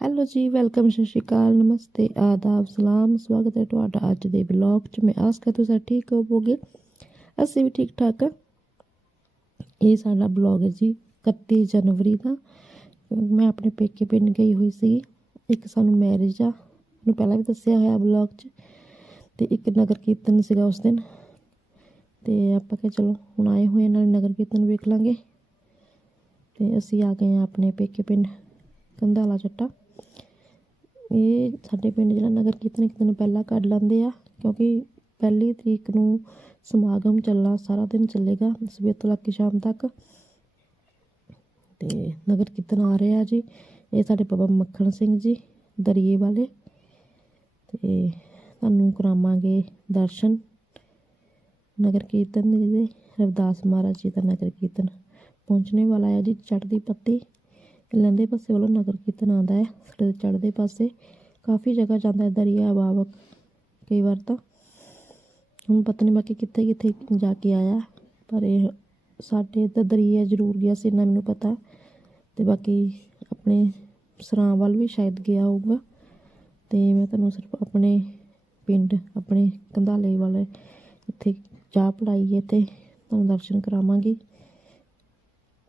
Hello ਜੀ welcome ਸਤਿ ਸ਼੍ਰੀ ਅਕਾਲ, ਨਮਸਤੇ, ਆਦਾਬ, ਸਲਾਮ, ਸਵਾਗਤ ਹੈ ਤੁਹਾਡਾ ਅੱਜ ਦੇ ਬਲੌਗ 'ਚ। ਮੈਂ ਆਸ ਕਰਦਾ ਤੁਸੀਂ ਠੀਕ ਹੋਵੋਗੇ। ਅਸੀਂ ਵੀ ਠੀਕ ਠਾਕ ਹਾਂ। ਇਹ ਸਾਡਾ ਬਲੌਗ ਹੈ ਜੀ 31 ਜਨਵਰੀ ਦਾ। ਮੈਂ ਆਪਣੇ ਪੇਕੇ ਪਿੰਡ ਗਈ ਹੋਈ ਸੀ। ਇੱਕ ਸਾਨੂੰ ਮੈਰਿਜ ਆ ਨੂੰ ਪਹਿਲਾਂ ਵੀ ਦੱਸਿਆ ਹੋਇਆ ਬਲੌਗ 'ਚ। ਤੇ ਇੱਕ ਨਗਰ ਕੀਰਤਨ ਸੀਗਾ ਉਸ ਦਿਨ। ਤੇ ਆਪਾਂ ਕਿਹਾ ਚਲੋ, ਹੁਣ ਆਏ ਹੋਏ ਨਾਲ ਨਗਰ ਕੀਰਤਨ ਵੇਖ ਲਾਂਗੇ। ਤੇ ਅਸੀਂ ਆ ਗਏ ਆ ਆਪਣੇ ਪੇਕੇ ਪਿੰਡ, ਕੰਧਾਲਾ ਚੱਟਾ। ਇਹ ਸਾਡੇ ਪਿੰਡ ਜਿਹੜਾ ਨਗਰ ਕੀਰਤਨ ਇੱਕ ਦਿਨ ਪਹਿਲਾਂ ਕੱਢ ਲੈਂਦੇ ਆ, ਕਿਉਂਕਿ ਪਹਿਲੀ ਤਰੀਕ ਨੂੰ ਸਮਾਗਮ ਚੱਲਣਾ ਸਾਰਾ ਦਿਨ ਚੱਲੇਗਾ, ਸਵੇਰ ਤੋਂ ਲੈ ਕੇ ਸ਼ਾਮ ਤੱਕ। ਤੇ ਨਗਰ ਕੀਰਤਨ ਆ ਰਿਹਾ ਜੀ। ਇਹ ਸਾਡੇ ਬਾਬਾ ਮੱਖਣ ਸਿੰਘ ਜੀ, ਦਰੀਏ ਵਾਲੇ। ਤੇ ਤੁਹਾਨੂੰ ਕਰਾਵਾਂਗੇ ਦਰਸ਼ਨ। ਨਗਰ ਕੀਰਤਨ ਦੇ ਰਵਿਦਾਸ ਮਹਾਰਾਜ ਜੀ ਦਾ ਨਗਰ ਕੀਰਤਨ। ਪਹੁੰਚਣੇ ਵਾਲਾ ਹੈ ਜੀ ਚੜ੍ਹਦੀ ਪੱਤੀ। ਲੰਦੇ ਪਾਸੇ ਵੱਲੋਂ ਨਗਰ ਕੀਰਤਨ ਆਉਂਦਾ ਹੈ। ਸਾਡੇ ਚੜ੍ਹਦੇ ਪਾਸੇ ਕਾਫੀ ਜਗ੍ਹਾ ਜਾਂਦਾ ਹੈ, ਦਰਿਆ ਬਾਵਕ ਕਈ ਵਾਰ ਤਾਂ। ਹੁਣ ਪਤਾ ਨਹੀਂ ਬਾਕੀ ਕਿੱਥੇ ਕਿੱਥੇ ਜਾ ਕੇ ਆਇਆ ਪਰ ਇਹ ਸਾਡੇ ਇੱਧਰ ਦਰਿਆ ਜ਼ਰੂਰ ਗਿਆ ਸੀ, ਇੰਨਾ ਮੈਨੂੰ ਪਤਾ ਤੇ ਬਾਕੀ ਆਪਣੇ ਸਰਾਂ ਵੱਲ ਵੀ ਸ਼ਾਇਦ ਗਿਆ ਹੋਊਗਾ। ਤੇ ਮੈਂ ਤੁਹਾਨੂੰ ਸਿਰਫ ਆਪਣੇ ਪਿੰਡ, ਆਪਣੇ ਕੰਧਾਲੇ ਵਾਲੇ ਇੱਥੇ ਚਾਹ ਪੜਾਈ ਹੈ ਤੇ ਤੁਹਾਨੂੰ ਦਰਸ਼ਨ ਕਰਾਵਾਂਗੀ।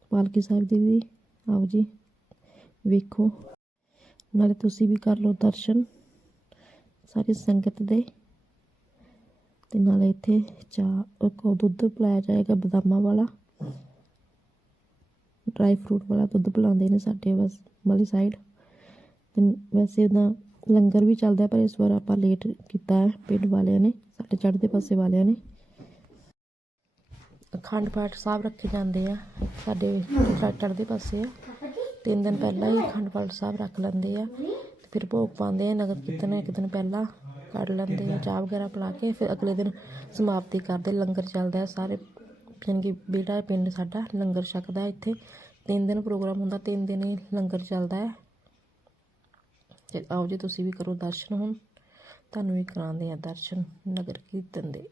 ਪਾਲਕੀ ਸਾਹਿਬ ਦੀ ਵੀ। ਆਓ ਜੀ। ਵੇਖੋ। ਨਾਲੇ ਤੁਸੀਂ ਵੀ ਕਰ ਲਓ ਦਰਸ਼ਨ ਸਾਰੀ ਸੰਗਤ ਦੇ। ਤੇ ਨਾਲੇ ਇੱਥੇ ਚਾਹ ਕੋ ਦੁੱਧ ਪਿਲਾਇਆ ਜਾਏਗਾ ਬਦਾਮਾਂ ਵਾਲਾ। ਡਰਾਈ ਫਰੂਟ ਵਾਲਾ ਦੁੱਧ ਪਿਲਾਉਂਦੇ ਨੇ ਸਾਡੇ ਬਸ ਵਾਲੀ ਸਾਈਡ ਤੇ ਵੈਸੇ ਤਾਂ ਲੰਗਰ ਵੀ ਚੱਲਦਾ ਪਰ ਇਸ ਵਾਰ ਆਪਾਂ ਲੇਟ ਕੀਤਾ ਹੈ, ਪਿੰਡ ਵਾਲਿਆਂ ਨੇ, ਸਾਡੇ ਚੜ੍ਹਦੇ ਪਾਸੇ ਵਾਲਿਆਂ ਨੇ। ਅਖੰਡ ਪਾਠ ਸਾਹਿਬ ਰੱਖੇ ਜਾਂਦੇ ਆ, ਸਾਡੇ ਚੜ੍ਹਦੇ ਪਾਸੇ ਆ। ਤਿੰਨ ਦਿਨ ਪਹਿਲਾਂ ਹੀ ਅਖੰਡ ਪਾਠ ਸਾਹਿਬ ਰੱਖ ਲੈਂਦੇ ਆ। ਤੇ ਫਿਰ ਭੋਗ ਪਾਉਂਦੇ ਆ, ਨਗਰ ਕੀਰਤਨ ਇੱਕ ਦਿਨ ਪਹਿਲਾਂ ਕੱਢ ਲੈਂਦੇ ਆ, ਚਾਹ ਵਗੈਰਾ ਪਿਲਾ ਕੇ ਫਿਰ ਅਗਲੇ ਦਿਨ ਸਮਾਪਤੀ ਕਰਦੇ ਲੰਗਰ ਚੱਲਦਾ ਸਾਰੇ। ਯਾਨੀ ਕਿ ਬੇਟਾ ਪਿੰਡ ਸਾਡਾ, ਲੰਗਰ ਛਕਦਾ ਇੱਥੇ। ਤਿੰਨ ਦਿਨ ਪ੍ਰੋਗਰਾਮ ਹੁੰਦਾ, ਤਿੰਨ ਦਿਨ ਹੀ ਲੰਗਰ ਚੱਲਦਾ ਹੈ। ਤੇ ਆਓ ਜੀ, ਤੁਸੀਂ ਵੀ ਕਰੋ ਦਰਸ਼ਨ ਹੁਣ। ਤੁਹਾਨੂੰ ਵੀ ਕਰਾਉਂਦੇ ਆ ਦਰਸ਼ਨ ਨਗਰ ਕੀਰਤਨ ਦੇ।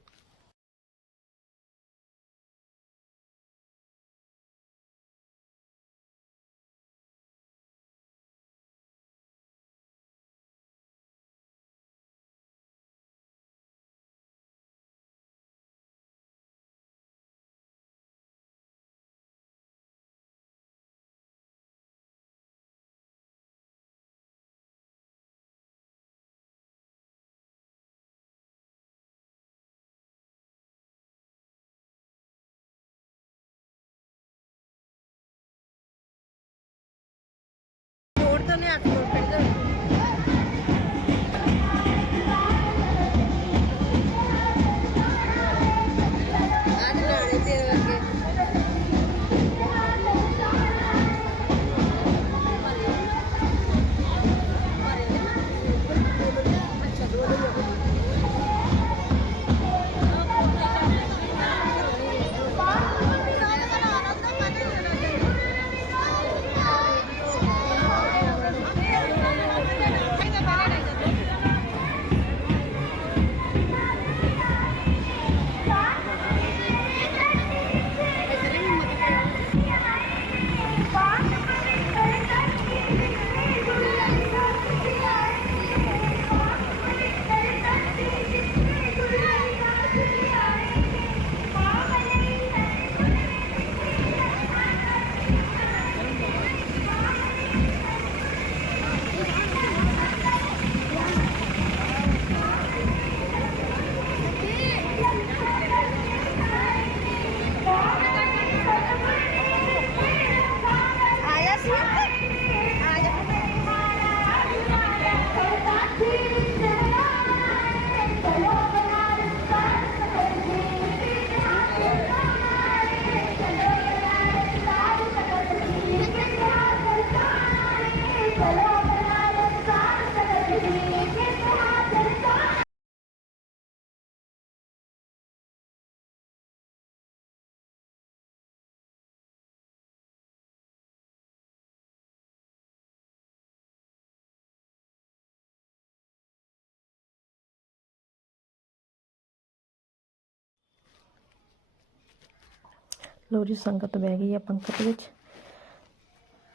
ਲੋ ਜੀ, ਸੰਗਤ ਬਹਿ ਗਈ ਆ ਪੰਕਤ ਵਿੱਚ।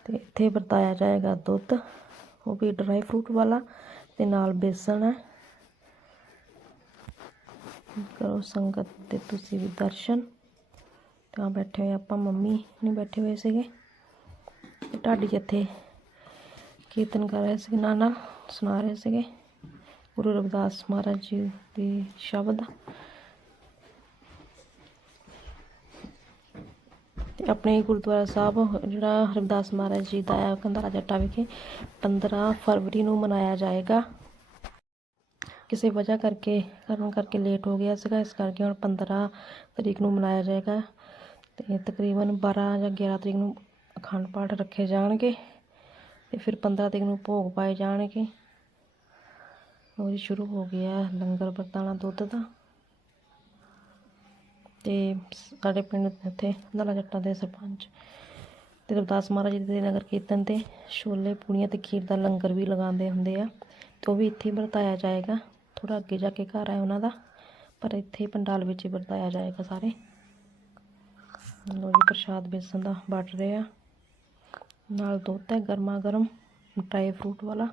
ਤੇ ਇੱਥੇ ਵਰਤਾਇਆ ਜਾਏਗਾ ਦੁੱਧ। ਉਹ ਵੀ ਡਰਾਈ ਫਰੂਟ ਵਾਲਾ ਤੇ ਨਾਲ ਬੇਸਣ ਹੈ। ਕਰੋ ਸੰਗਤ 'ਤੇ ਤੁਸੀਂ ਵੀ ਦਰਸ਼ਨ। ਤਾਂ ਬੈਠੇ ਹੋਏ ਆਪਾਂ, ਮੰਮੀ ਨਹੀਂ ਬੈਠੇ ਹੋਏ ਸੀਗੇ। ਤੇ ਢਾਡੀ ਜਿੱਥੇ ਕੀਰਤਨ ਕਰ ਰਹੇ ਸੀ ਨਾਲ ਨਾਲ ਸੁਣਾ ਰਹੇ ਸੀਗੇ। ਗੁਰੂ ਰਵਿਦਾਸ ਮਹਾਰਾਜ ਜੀ ਦੇ ਸ਼ਬਦ। ਆਪਣੇ ਗੁਰਦੁਆਰਾ ਸਾਹਿਬ, ਜਿਹੜਾ ਰਵਿਦਾਸ ਮਹਾਰਾਜ ਜੀ ਦਾ ਆ ਕੰਧਾਰਾ ਜੱਟਾ ਵਿਖੇ 15 ਫਰਵਰੀ ਨੂੰ ਮਨਾਇਆ ਜਾਏਗਾ। ਕਿਸੇ ਵਜ੍ਹਾ ਕਰਕੇ, ਕਾਰਨ ਕਰਕੇ ਲੇਟ ਹੋ ਗਿਆ ਸੀਗਾ, ਇਸ ਕਰਕੇ ਹੁਣ 15 ਤਰੀਕ ਨੂੰ ਮਨਾਇਆ ਜਾਏਗਾ ਤੇ ਤਕਰੀਬਨ 12 ਜਾਂ 11 ਤਰੀਕ ਨੂੰ ਅਖੰਡ ਪਾਠ ਰੱਖੇ ਜਾਣਗੇ ਤੇ ਫਿਰ 15 ਤਰੀਕ ਨੂੰ ਭੋਗ ਪਾਏ ਜਾਣਗੇ। ਉਹ ਸ਼ੁਰੂ ਹੋ ਗਿਆ ਲੰਗਰ ਵਰਤਾਣਾ ਦੁੱਧ ਦਾ। ਤੇ ਸਾਡੇ ਪਿੰਡ ਇੱਥੇ ਨਲਾ ਜੱਟਾਂ ਦੇ ਸਰਪੰਚ ਤੇ ਰਵਿਦਾਸ ਮਹਾਰਾਜ ਜੀ ਦੇ ਨਗਰ ਕੀਰਤਨ ਤੇ ਛੋਲੇ ਪੂੜੀਆਂ ਤੇ ਖੀਰ ਦਾ ਲੰਗਰ ਵੀ ਲਗਾਉਂਦੇ ਹੁੰਦੇ ਆ। ਤੇ ਉਹ ਵੀ ਇੱਥੇ ਵਰਤਾਇਆ ਜਾਏਗਾ। ਥੋੜਾ ਅੱਗੇ ਜਾ ਕੇ ਘਰ ਹੈ ਉਹਨਾਂ ਦਾ, ਪਰ ਇੱਥੇ ਪੰਡਾਲ ਵਿੱਚ ਹੀ ਵਰਤਾਇਆ ਜਾਏਗਾ ਸਾਰੇ। ਲੋ ਜੀ, ਪ੍ਰਸ਼ਾਦ ਬੇਸਣ ਦਾ ਵੰਡ ਰਿਹਾ। ਨਾਲ ਦੁੱਧ ਹੈ ਗਰਮਾ ਗਰਮ ਡਰਾਈ ਫਰੂਟ ਵਾਲਾ।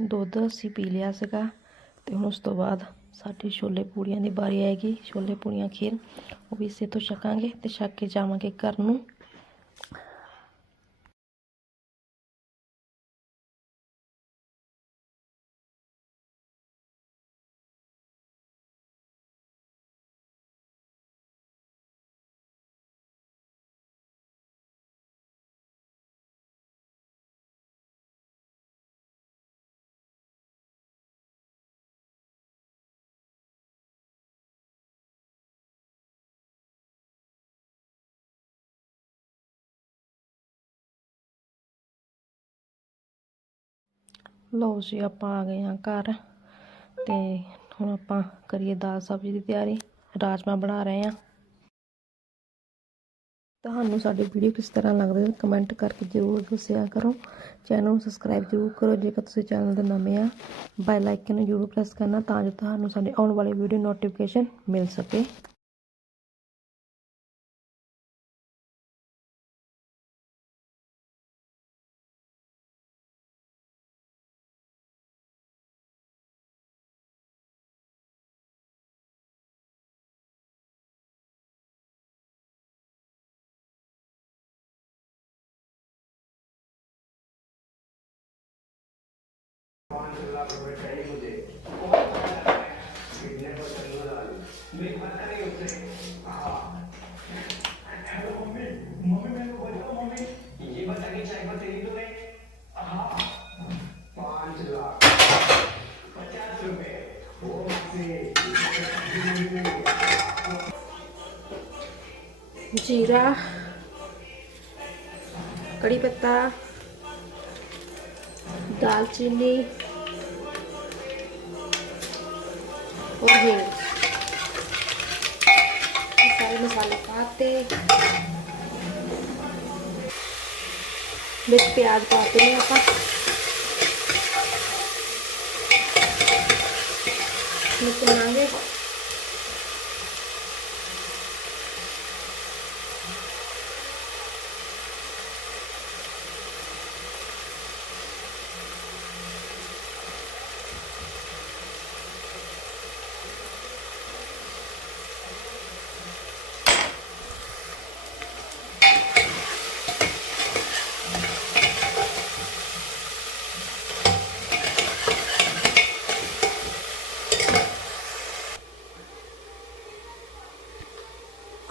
ਦੁੱਧ ਅਸੀਂ ਪੀ ਲਿਆ ਸੀਗਾ ਤੇ ਹੁਣ ਉਸ ਤੋਂ ਬਾਅਦ ਸਾਡੀ ਛੋਲੇ ਪੂੜੀਆਂ ਦੀ ਵਾਰੀ ਆਏਗੀ। ਛੋਲੇ ਪੂੜੀਆਂ ਖੀਰ ਉਹ ਵੀ ਇਸੇ ਤੋਂ ਛਕਾਂਗੇ ਤੇ ਛੱਕ ਕੇ ਜਾਵਾਂਗੇ ਘਰ ਨੂੰ। ਲਓ ਜੀ, ਆਪਾਂ ਆ ਗਏ ਹਾਂ ਘਰ ਤੇ ਹੁਣ ਆਪਾਂ ਕਰੀਏ ਦਾਲ ਸਬਜ਼ੀ ਦੀ ਤਿਆਰੀ। ਰਾਜਮਾ ਬਣਾ ਰਹੇ ਹਾਂ। ਤੁਹਾਨੂੰ ਸਾਡੀ ਵੀਡੀਓ ਕਿਸ ਤਰ੍ਹਾਂ ਲੱਗਦੇ ਨੇ ਕਮੈਂਟ ਕਰਕੇ ਜ਼ਰੂਰ ਦੱਸਿਆ ਕਰੋ। ਚੈਨਲ ਨੂੰ ਸਬਸਕ੍ਰਾਈਬ ਜ਼ਰੂਰ ਕਰੋ, ਜੇਕਰ ਤੁਸੀਂ ਚੈਨਲ ਦੇ ਨਵੇਂ ਆ। ਬੈਲ ਆਈਕਨ ਨੂੰ ਜ਼ਰੂਰ ਪ੍ਰੈਸ ਕਰਨਾ ਤਾਂ ਜੋ ਤੁਹਾਨੂੰ ਸਾਡੇ ਆਉਣ ਵਾਲੀ ਵੀਡੀਓ ਨੋਟੀਫਿਕੇਸ਼ਨ ਮਿਲ ਸਕੇ। जीरा कड़ी पत्ता दालचीनी और हींग सकते बिच प्याज पाते हैं आप मिर्च बनाएँगे।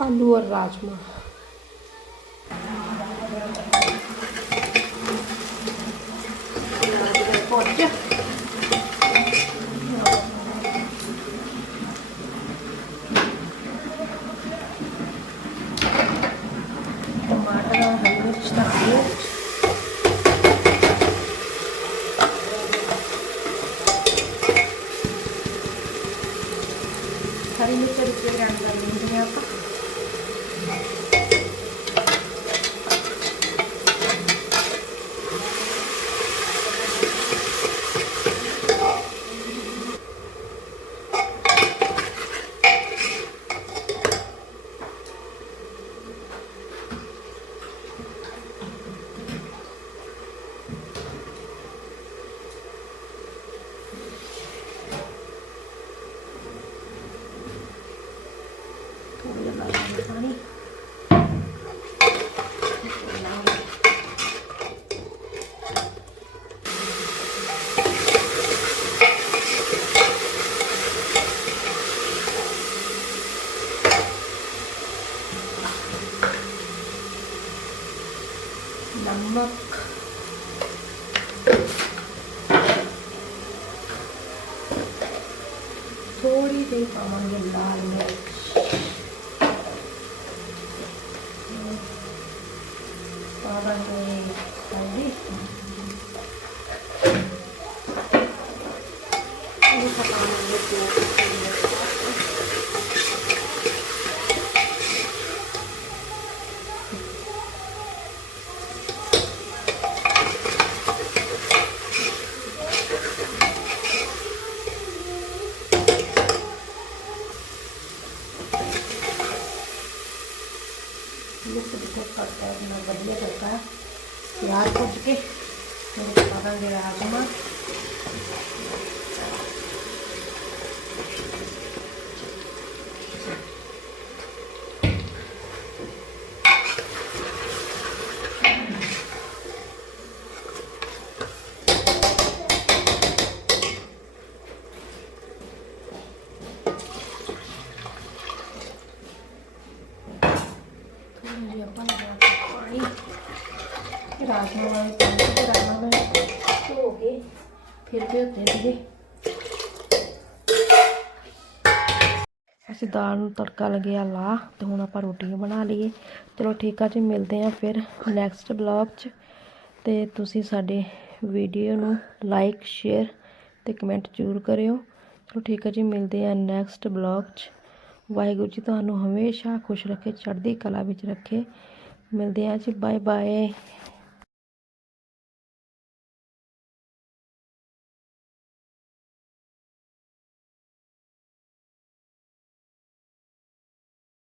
आलू और राजमा टमाटर और हरी मिर्च डालिए हरी मिर्च रुपये ग्रैंड कर लेंगे आप नमक थोड़ी देर पावे लाल मिर्च ਮਿਕਸ ਦੇਖੋ ਕਰਤਾ ਨਾ ਵਧੀਆ ਕਰਤਾ ਪਿਆਜ਼ ਭੁੱਜ ਕੇ ਫਿਰ ਪਾ ਦਾਂਗੇ ਰਾਜਮਾ। ਥੋੜਾ ਜਿਹਾ ਆਪਾਂ ਲਗਾ ਪਾਣੀ ਰਾਜਮਾ ਵਾਲੇ ਪਾਣੀ ਤੇ ਰਾਜਮਾ ਮੈਂ ਧੋ ਕੇ, ਫਿਰ ਭਿਓਤੇ ਸੀਗੇ ਅਸੀਂ ਦਾਲ ਨੂੰ ਤੜਕਾ ਲੱਗਿਆ ਲਾ, ਤੇ ਹੁਣ ਆਪਾਂ ਰੋਟੀਆਂ ਬਣਾ ਲਈਏ। ਚਲੋ ਠੀਕ ਆ ਜੀ, ਮਿਲਦੇ ਆ ਫਿਰ ਨੈਕਸਟ ਬਲੌਗ 'ਚ। ਤੇ ਤੁਸੀਂ ਸਾਡੇ ਵੀਡੀਓ ਨੂੰ ਲਾਈਕ ਸ਼ੇਅਰ ਤੇ ਕਮੈਂਟ ਜ਼ਰੂਰ ਕਰਿਓ। ਚਲੋ ਠੀਕ ਆ ਜੀ, ਮਿਲਦੇ ਆ ਨੈਕਸਟ ਬਲੌਗ 'ਚ। ਵਾਹਿਗੁਰੂ ਜੀ, ਤੁਹਾਨੂੰ ਹਮੇਸ਼ਾ ਖੁਸ਼ ਰੱਖੇ, ਚੜ੍ਹਦੀ ਕਲਾ ਵਿੱਚ ਰੱਖੇ। ਮਿਲਦੇ ਆ ਜੀ ਬਾਏ ਬਾਏ